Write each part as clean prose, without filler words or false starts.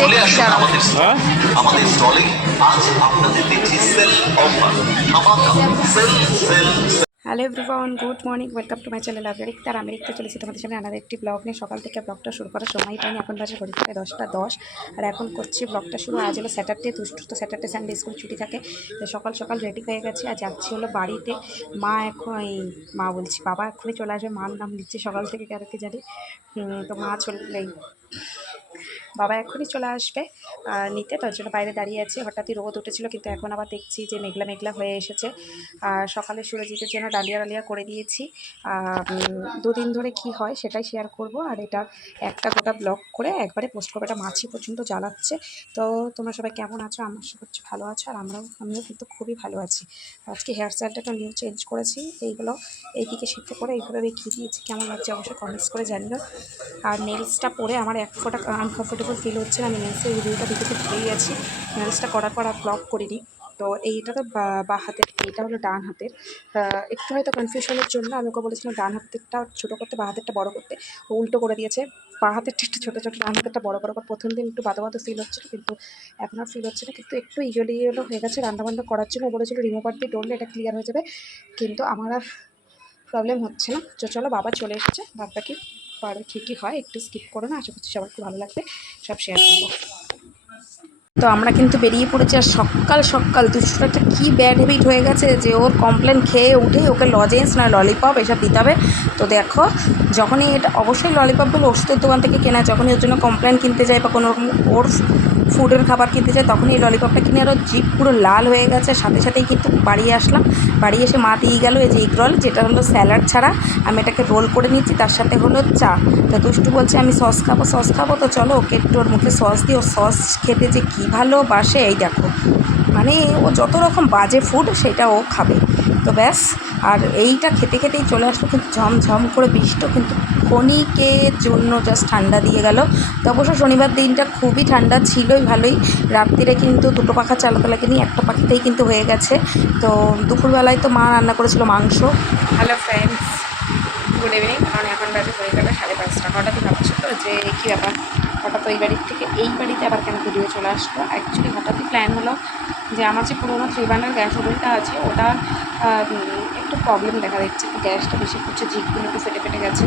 চলে আসুন আমাদের স্টলে। আজ আপনাদের দিচ্ছি সেল অফার, ধামাকা sale sale. Hello everyone, good morning, welcome to my channel আমেরিক। তার আমেরিকতে চলেছি তোমাদের সামনে আনার একটি ব্লগ নিয়ে। সকাল থেকে ব্লগটা শুরু করার সময় পাইনি, এখন বাজে ঘড়ি থেকে 10টা 10, আর এখন করছি ব্লগটা শুরু। আজ হলো স্যাটারডে, দুষ্টু তো স্যাটারডে সানডে স্কুল ছুটি থাকে। তো সকাল সকাল রেডি হয়ে গেছি আর যাচ্ছি হলো বাড়িতে। মা বলছি, বাবা এক্ষুনি চলে আসবে, মার নাম নিচ্ছে সকাল থেকে কেন কি জানি। তো মা চললেই বাবা এখনই চলে আসবে নিতে, তার জন্য বাইরে দাঁড়িয়ে আছি। হঠাৎই রোদ উঠেছিল, কিন্তু এখন আবার দেখছি যে মেঘলা মেঘলা হয়ে এসেছে। আর সকালে সুরজিতের জন্য ডালিয়া করে দিয়েছি। দুদিন ধরে কি হয় সেটাই শেয়ার করব, আর এটা একটা গোটা ব্লগ করে একবারে পোস্ট করবো। এটা মাছি প্রচণ্ড জ্বালাচ্ছে। তো তোমরা সবাই কেমন আছো? আমার আশা করছি ভালো আছো, আর আমিও কিন্তু খুবই ভালো আছি। আজকে হেয়ার স্টাইলটা নিউ চেঞ্জ করেছি, এইগুলো এইদিকে শিফটে করে এইভাবে রেখে দিয়েছি। কেমন লাগছে অবশ্যই কমেন্টস করে জানিও। আর নেলসটা পরে আমার এক ফোঁটা আনকমফোর্টেবল ফিল হচ্ছে। আমি নেলসের রিভিউটা দিতে ভুলেই আছি। নেলসটা করার পর আর ব্লগ করিনি। তো এইটা তো বা হাতের, এইটা হলো ডান হাতের। একটু হয়তো কনফিউশনের জন্য আমি ওকে বলেছিলাম ডান হাতেরটা ছোটো করতে, বা হাতেরটা বড়ো করতে। ও উল্টো করে দিয়েছে, বা হাতেরটা একটু ছোটো ডান হাতেরটা বড়ো করার পর প্রথম দিন একটু বাদো ফিল হচ্ছিলো, কিন্তু এখন আর ফিল হচ্ছে না। কিন্তু একটু ইয়েলো হয়ে গেছে। রান্নাবান্না করার জন্য ও বলেছিল রিমুভার দিয়ে ডললে এটা ক্লিয়ার হয়ে যাবে, কিন্তু আমার আর প্রবলেম হচ্ছে না। তো চলো, বাবা চলে এসেছে, বাবাকে পারবে ঠিকই হয়। একটু স্কিপ করো না, আশা করছি সবার খুব ভালো লাগবে, সব শেয়ার করবো। তো আমরা কিন্তু বেরিয়ে পড়েছি। আর সকাল সকাল দুষ্টুর একটা কী ব্যাড হ্যাবিট হয়ে গেছে যে ওর কমপ্লেন খেয়ে উঠেই ওকে লজেন্স না ললিপপ এসব দিতে হবে। তো দেখো, যখনই এটা অবশ্যই ললিপপগুলো ওষুধের দোকান থেকে কেনা, যখনই ওর জন্য কমপ্লেন কিনতে যায় বা কোনো রকম ওর ফুডের খাবার কিনতে যায়, তখনই এই ললিপপটা কিনে আরও জিভ পুরো লাল হয়ে গেছে। সাথে সাথেই কিন্তু বাড়ি আসলাম। বাড়ি এসে মা দিয়ে গেল এই যে এগ রোল, যেটা হলো স্যালাড ছাড়া। আমি এটাকে রোল করে নিচ্ছি, তার সাথে হলো চা। তো দুষ্টু বলছে আমি সস খাবো। তো চলো ওকে একটু ওর মুখে সস দিই। ও সস খেতে যে কী ভালোবাসে এই দেখো, মানে ও যত রকম বাজে ফুড সেটা ও খাবে। তো ব্যাস, আর এইটা খেতে খেতেই চলে আসলো। কিন্তু ঝমঝম করে বৃষ্টিও কিন্তু ক্ষণিকের জন্য জাস্ট ঠান্ডা দিয়ে গেল। তো অবশ্য শনিবার দিনটা খুবই ঠান্ডা ছিলই, ভালোই। রাত্রিরে কিন্তু দুটো পাখা চালাতে লাগেনি, একটা পাখিতেই কিন্তু হয়ে গেছে। তো দুপুরবেলায় তো মা রান্না করেছিল মাংস। Hello friends, good evening. কারণ এখন বাজে হয়ে গেলে 5:30। হঠাৎই ভাবছি তো যে কী ব্যাপার, হঠাৎ ওই বাড়ির থেকে এই বাড়িতে আবার কেন ভিডিও চলে আসলো। অ্যাকচুয়ালি হঠাৎই প্ল্যান হলো যে আমার যে পুরোনো 3 বার্নার গ্যাস ওভেনটা আছে, ওটা একটু প্রবলেম দেখা দিচ্ছে। গ্যাসটা বেশি করছে, জিপগুলো একটু ফেটে গেছে।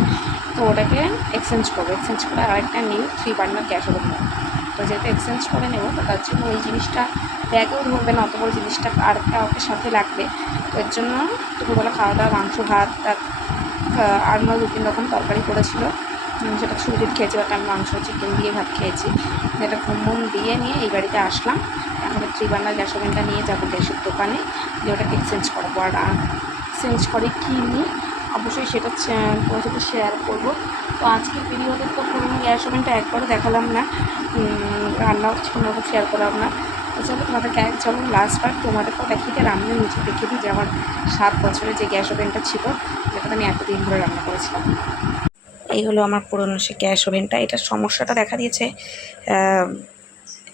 তো ওটাকে এক্সচেঞ্জ করে আরেকটা নিউ 3 বার্নার গ্যাস ওভেন নেব। তো যেহেতু এক্সচেঞ্জ করে নেবো, তো তার জন্য ওই জিনিসটা ব্যাগেও ধরবে না, অত বড় জিনিসটা আরেকটা ওকে সাথে লাগবে। তো এর জন্য দুপুরবেলা খাওয়া দাওয়া মাংস ভাত আর 2-3 রকম তরকারি করেছিল, সেটা সুজিত খেয়েছি। বাট আমি মাংস চিকেন দিয়ে ভাত খেয়েছি। যেটা ঘুম দিয়ে নিয়ে এই বাড়িতে আসলাম। এখন 3 বার্নার গ্যাস ওভেনটা নিয়ে যাবো গ্যাসের দোকানে, দিয়ে ওটাকে এক্সচেঞ্জ করাবো। আর এক্সচেঞ্জ করে কী নিই অবশ্যই সেটা তোমার সাথে শেয়ার করবো। তো আজকের ভিডিওতে তো পুরোনো গ্যাস ওভেনটা একবারও দেখালাম না, রান্নাও কোনোরকম শেয়ার করলাম না। তো চলো চলো লাস্টবার তোমাদেরকেও দেখিয়ে দিই, আর আমিও নিজে দেখিয়ে দিই যে আমার 7 বছরের যে গ্যাস ওভেনটা ছিল, যেটা আমি এতদিন ধরে রান্না করেছিলাম। এই হলো আমার পুরনো সে গ্যাস ওভেনটা। এটার সমস্যাটা দেখা দিয়েছে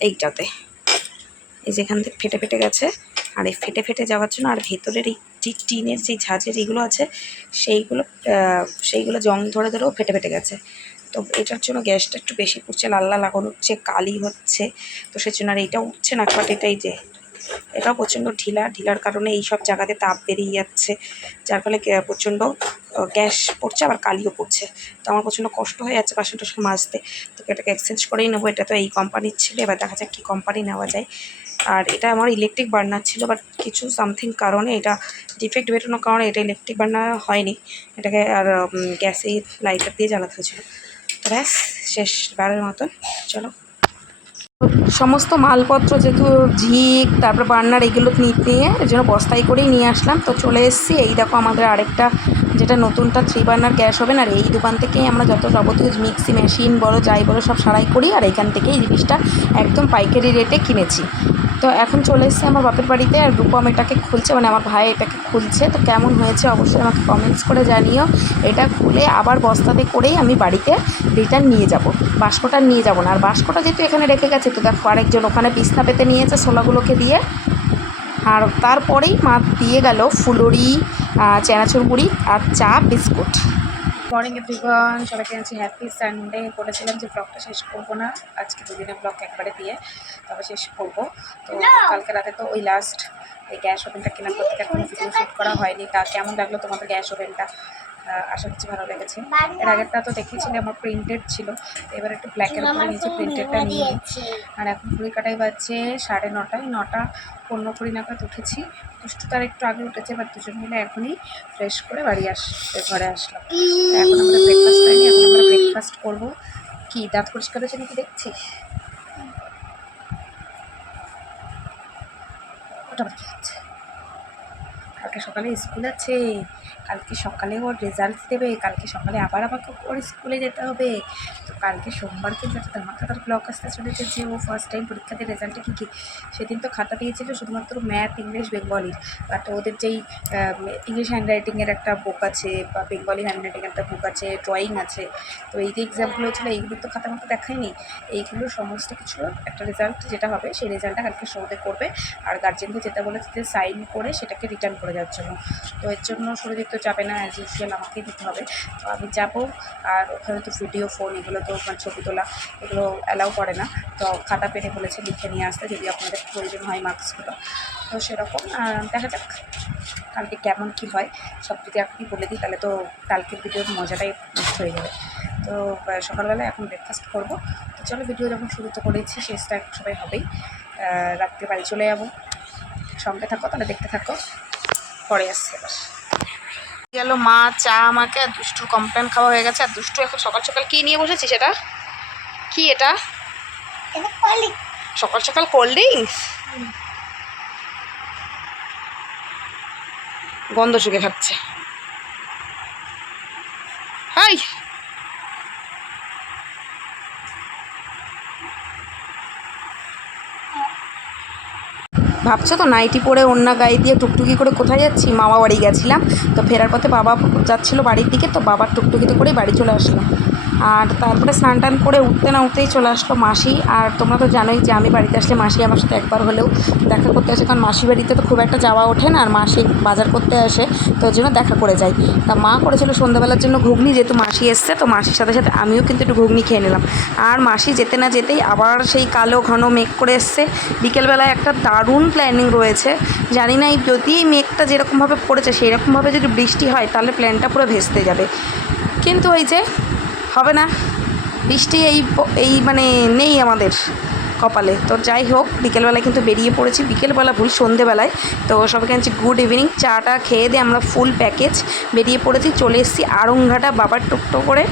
এইটাতে, এই যেখান থেকে ফেটে গেছে। আর এই ফেটে যাওয়ার জন্য, আর ভেতরের এই যে টিনের যে ঝাঁঝের এগুলো আছে, সেইগুলো জং ধরেও ফেটে গেছে। তো এটার জন্য গ্যাসটা একটু বেশি পুড়ছে, লাল লাগানো হচ্ছে, কালি হচ্ছে। তো সেজন্য আর এইটা উঠছে না। বাট এটাও প্রচণ্ড ঢিলার কারণে এই সব জায়গাতে তাপ বেরিয়ে যাচ্ছে, যার ফলে প্রচণ্ড গ্যাস পড়ছে, আবার কালিও পড়ছে। তো আমার প্রচণ্ড কষ্ট হয়ে যাচ্ছে বাসন টাসন মাজতে। তো এটাকে এক্সচেঞ্জ করেই নেবো। এটা তো এই কোম্পানির ছিল, এবার দেখা যাক কী কোম্পানি নেওয়া যায়। আর এটা আমার ইলেকট্রিক বার্নার ছিল, বাট কিছু সামথিং কারণে এটা ডিফেক্ট বেরোনোর কারণে এটা ইলেকট্রিক বার্নার হয়নি। এটাকে আর গ্যাসে লাইটার দিয়ে জ্বালাতে হয়েছিল। তো ব্যাস, শেষবারের মতন চলো সমস্ত মালপত্র, যেহেতু ঝিক তারপর বার্নার এগুলো নিয়ে এর জন্য বস্তায় করেই নিয়ে আসলাম। তো চলে এসেছি। এই দেখো আমাদের আরেকটা যেটা নতুনটা 3 বার্নার গ্যাস ওভেন। আর এই দোকান থেকেই আমরা যত যাবতীয় মিক্সি মেশিন বলো যাই বলো সব সারাই করি, আর এইখান থেকেই জিনিসটা একদম পাইকারি রেটে কিনেছি। তো এখন চলে এসেছি আমার বাপের বাড়িতে, আর রূপম এটাকে খুলছে, মানে আমার ভাই এটাকে খুলছে। তো কেমন হয়েছে অবশ্যই আমাকে কমেন্টস করে জানিও। এটা খুলে আবার বস্তাতে করেই আমি বাড়িতে রিটার্ন নিয়ে যাব, বাস্কটা নিয়ে যাব না। আর বাস্কটা যেহেতু এখানে রেখে গেছে, তো দেখো আরেকজন ওখানে বিছনা পেতে নিয়েছে ছোলাগুলোকে দিয়ে। আর তারপরেই মা দিয়ে গেল ফুলুরি, চানাচুর মুড়ি আর চা বিস্কুট। মর্নিং এভরিওয়ান, সবাইকে জানাচ্ছি হ্যাপি সানডে। বলেছিলাম যে ব্লগটা শেষ করবো না, আজকে দুদিনের ব্লগ একবারে দিয়ে তবে শেষ করবো। তো কালকে রাতে তো ওই লাস্ট এই গ্যাস ওভেনটা কেনার পর থেকে এখনো ভিডিও শ্যুট করা হয়নি। তা কেমন লাগলো তোমাদের গ্যাস ওভেনটা? আশা করছি ভালো লেগেছে। এর আগেরটা তো দেখেছিলে আমার প্রিন্টেড ছিল, এবার একটু ব্ল্যাকের উপরে নিচে প্রিন্টেডটা নিয়ে। আর এখন ঘড়ি কাটাই বাজছে 9:30, 9:15 নাগাদ উঠেছি। দুষ্টু তার একটু আগে উঠেছে, এবার দুজন মিলে এখনই ফ্রেশ করে ঘরে আসলাম। এখন আমরা ব্রেকফাস্ট করিনি, এখন আমরা ব্রেকফাস্ট করবো। কি দাঁত পরিষ্কার হয়েছে নাকি দেখছি? ওটা আবার কি হচ্ছে? কালকে সকালে স্কুল আছে, কালকে সকালে ওর রেজাল্ট দেবে, কালকে সকালে আবার আমাকে ওর স্কুলে যেতে হবে। তো কালকে সোমবারকে যত ধামাকাদার ব্লগ আসতে চলেছে যে ও ফার্স্ট টাইম পরীক্ষা দিয়ে রেজাল্টে কী কী। সেদিন তো খাতা দিয়েছিল শুধুমাত্র ম্যাথ, ইংলিশ, বেঙ্গলির। বাট ওদের যেই ইংলিশ হ্যান্ডরাইটিংয়ের একটা বুক আছে বা বেঙ্গলি হ্যান্ডরাইটিংয়ের একটা বুক আছে, ড্রয়িং আছে। তো এই যে এক্সামগুলো ছিল এইগুলো তো খাতা মতো দেখায়নি। এইগুলো সমস্ত কিছু একটা রেজাল্ট যেটা হবে সেই রেজাল্টটা কালকে শোতে করবে। আর গার্জেনকে যেটা বলেছে যে সাইন করে সেটাকে রিটার্ন করে যাওয়ার জন্য। তো এর জন্য সুরজিৎ তো যাবে না, অ্যাজ ইউজুয়াল আমাকেই দিতে হবে। তো আমি যাবো। আর ওখানে তো ভিডিও, ফোন এগুলো তো মানে ছবি তোলা এগুলো অ্যালাউ করে না। তো খাতা পেনে বলেছে লিখে নিয়ে আসতে যদি আপনাদের প্রয়োজন হয় মার্কসগুলো। তো সেরকম দেখা যাক কালকে কেমন কী হয়। সব যদি আপনি বলে দিই তাহলে তো কালকের ভিডিওর মজাটাই নষ্ট হয়ে যাবে। তো সকালবেলা এখন ব্রেকফাস্ট করবো। তো চলো, ভিডিও যখন শুরু তো করেছি শেষটা এক সবাই হবেই। রাত্রে বাড়ি চলে যাবো। সঙ্গে থাকো, তাহলে দেখতে থাকো। পরে আসছে এবার গেল মা চা আমাকে, আর দুষ্টুর কমপ্লেন খাওয়া হয়ে গেছে। আর দুষ্টু এখন সকাল সকাল কী নিয়ে বসেছি? সেটা কি? এটা সকাল সকাল কোল্ড ড্রিঙ্কস গন্ধ শুকে খাচ্ছে। হাই, ভাবছো তো নাইটি পরে ওড়না গায়ে দিয়ে টুকটুকি করে কোথায় যাচ্ছি? মামা বাড়ি গেছিলাম। তো ফেরার পথে বাবা যাচ্ছিলো বাড়ির দিকে, তো বাবার টুকটুকিতে করেই বাড়ি চলে আসলাম। আর তারপরে স্নান টান করে উঠতে না উঠতেই চলে আসলো মাসি। আর তোমরা তো জানোই যে আমি বাড়িতে আসলে মাসি আমার সাথে একবার হলেও দেখা করতে আসে, কারণ মাসি বাড়িতে তো খুব একটা যাওয়া ওঠে না। আর মাসি বাজার করতে আসে, তো ওই জন্য দেখা করে যাই। তা মা করেছিল সন্ধ্যাবেলার জন্য ঘুগনি, যেহেতু মাসি এসছে তো মাসির সাথে সাথে আমিও কিন্তু একটু ঘুগনি খেয়ে নিলাম। আর মাসি যেতে না যেতেই আবার সেই কালো ঘন মেঘ করে এসছে। বিকেলবেলায় একটা দারুণ প্ল্যানিং রয়েছে। জানি না যদি এই মেঘটা যেরকমভাবে পড়েছে সেই রকমভাবে যদি বৃষ্টি হয় তাহলে প্ল্যানটা পুরো ভেস্তে যাবে। কিন্তু ওই যে হবে না, বৃষ্টি এই মানে নেই আমাদের কপালে। তো যাই হোক, বিকেলবেলায় কিন্তু বেরিয়ে পড়েছি। বিকেলবেলা ভুল, সন্ধেবেলায়। তো সবাইকে জানছি গুড ইভিনিং। চাটা খেয়ে দিয়ে আমরা ফুল প্যাকেজ বেরিয়ে পড়েছি, চলে এসেছি আড়ংঘাটা বাবার টুকটো করে।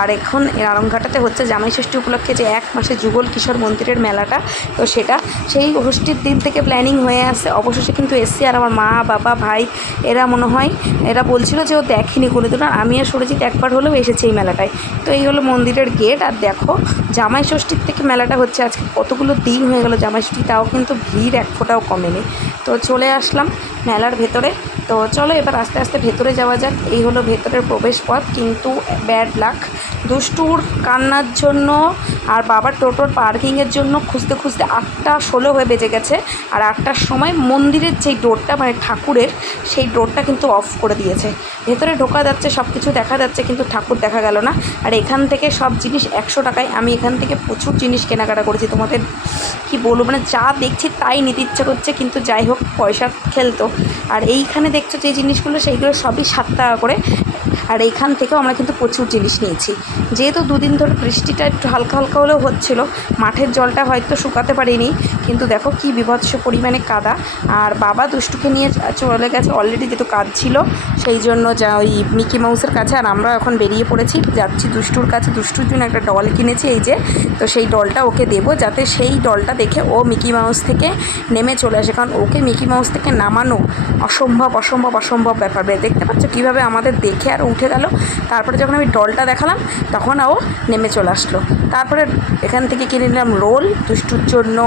আর এখন আড়ংঘাটাতে হচ্ছে জামাই ষষ্ঠী উপলক্ষে যে 1 মাসে যুগল কিশোর মন্দিরের মেলাটা। তো সেটা সেই ষষ্ঠীর দিন থেকে প্ল্যানিং হয়ে আসছে। অবশেষে কিন্তু এসছি। আর আমার মা, বাবা, ভাই এরা মনে হয় এরা বলছিল যে ও দেখেনি কোনো দিন। আর আমি আর সুরজিৎ একবার হলেও এসেছি এই মেলাটায়। তো এই হলো মন্দিরের গেট। আর দেখো জামাই ষষ্ঠীর থেকে মেলাটা হচ্ছে, আজকে কতগুলো দিন হয়ে গেল জামাই ষষ্ঠী, তাও কিন্তু ভিড় এক ফোঁটাও কমেনি। তো চলে আসলাম মেলার ভেতরে। তো চলো এবার আস্তে আস্তে ভেতরে যাওয়া যাক। এই হলো ভেতরের প্রবেশ পথ। কিন্তু ব্যাড লাক, দুষ্টুর কান্নার জন্য আর বাবার টোটোর পার্কিংয়ের জন্য খুঁজতে খুঁজতে 8:16 হয়ে বেজে গেছে। আর 8টার সময় মন্দিরের যেই ডোরটা মানে ঠাকুরের সেই ডোরটা কিন্তু অফ করে দিয়েছে। ভেতরে ঢোকা যাচ্ছে, সব কিছু দেখা যাচ্ছে, কিন্তু ঠাকুর দেখা গেল না। আর এখান থেকে সব জিনিস 100 টাকায়। আমি এখান থেকে প্রচুর জিনিস কেনাকাটা করেছি, তোমাদের কি বলবো, মানে যা দেখছি তাই নিতে ইচ্ছা করছে, কিন্তু যাই হোক পয়সা খেলতো। আর এইখানে দেখছো যে জিনিসগুলো সেইগুলো সবই 7 টাকা করে। আর এইখান থেকেও আমরা কিন্তু প্রচুর জিনিস নিয়েছি। যেহেতু দুদিন ধরে বৃষ্টিটা একটু হালকা হালকা হলেও হচ্ছিলো, মাঠের জলটা হয়তো শুকাতে পারিনি, কিন্তু দেখো কি বিভৎস পরিমাণে কাদা। আর বাবা দুষ্টুকে নিয়ে চলে গেছে অলরেডি, যেহেতু কাজ ছিল সেই জন্য যা ওই মিকি মাউসের কাছে। আর আমরা এখন বেরিয়ে পড়েছি, যাচ্ছি দুষ্টুর কাছে। দুষ্টুর জন্য একটা ডল কিনেছি এই যে, তো সেই ডলটা ওকে দেবো, যাতে সেই ডলটা দেখে ও মিকি মাউস থেকে নেমে চলে আসে। কারণ ওকে মিকি মাউস থেকে নামানো অসম্ভব অসম্ভব অসম্ভব ব্যাপার। দেখতে পাচ্ছ কীভাবে আমাদের দেখে আর উঠে গেল। তারপরে যখন আমি ডলটা দেখালাম তখন ও নেমে চলে আসলো। তারপরে এখান থেকে কিনে নিলাম রোল, দুষ্টুর জন্য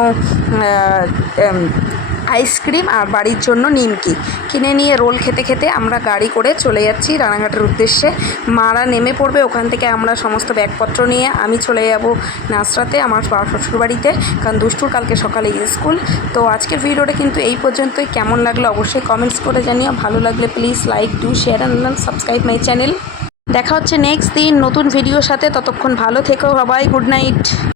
আইসক্রিম, আর বাড়ির জন্য নিমকি কিনে নিয়ে রোল খেতে খেতে আমরা গাড়ি করে চলে যাচ্ছি রানাঘাটের উদ্দেশ্যে। মারা নেমে পড়বে ওখান থেকে। আমরা সমস্ত ব্যাগপত্র নিয়ে আমি চলে যাব নাসরাতে, আমার শ্বশুরবাড়িতে, কারণ দুষ্টুর কালকে সকালে স্কুল। তো আজকের ভিডিওটা কিন্তু এই পর্যন্তই। কেমন লাগলো অবশ্যই কমেন্টস করে জানিও। ভালো লাগলে please like, do share and subscribe my channel. দেখা হচ্ছে নেক্সট দিন নতুন ভিডিওর সাথে। ততক্ষণ ভালো থেকো সবাই। Good night.